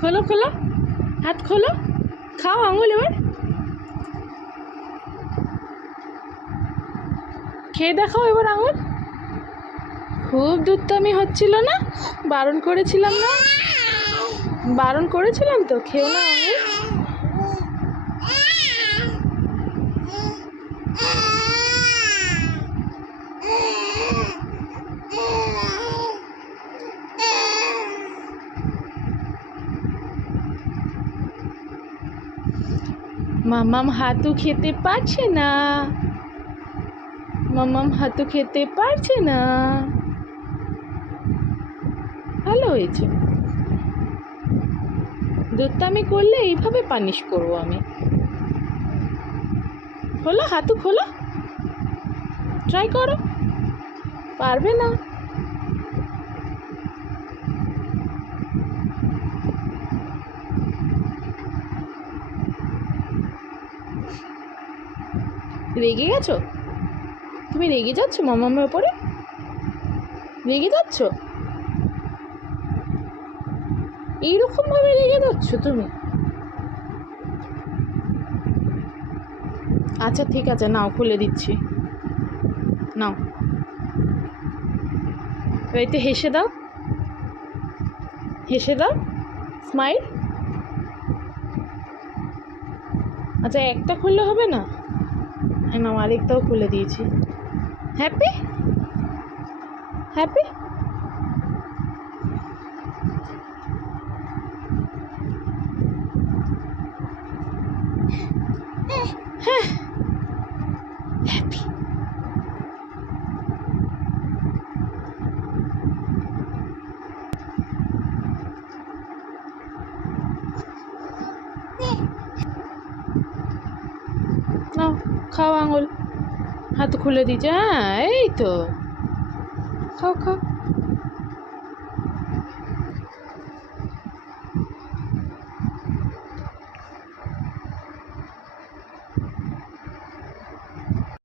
খোলো খোলো, হাত খোলো, খাও আঙুল। এবার খেয়ে দেখাও এবার আঙুল। খুব দুধটামি হচ্ছিল না? বারণ করেছিলাম না? বারণ করেছিলাম তো, খেও না আঙুল। মামাম হাতু খেতে পারছে না, মামাম হাতু খেতে পারছে না। ভালো হয়েছে। দুধটামি করলে এইভাবে পানিশ করবো আমি। খোলো হাতু, খোলো, ট্রাই করো। পারবে না। রেগে গেছো? তুমি রেগে যাচ্ছ মামামের ওপরে? রেগে যাচ্ছ? এইরকম ভাবে রেগে যাচ্ছ তুমি? আচ্ছা ঠিক আছে, নাও খুলে দিচ্ছি, নাও। এবারে হেসে দাও, হেসে দাও, স্মাইল। আচ্ছা একটা খুললে হবে না? নাও আরেকটাও খুলে দিয়েছি। হ্যাপি? হ্যাপি? হ্যাঁ, হ্যাপি। নাও খাও আঙুল, হাত খুলে দিয়েছে। হ্যাঁ এই তো, খাও খাও।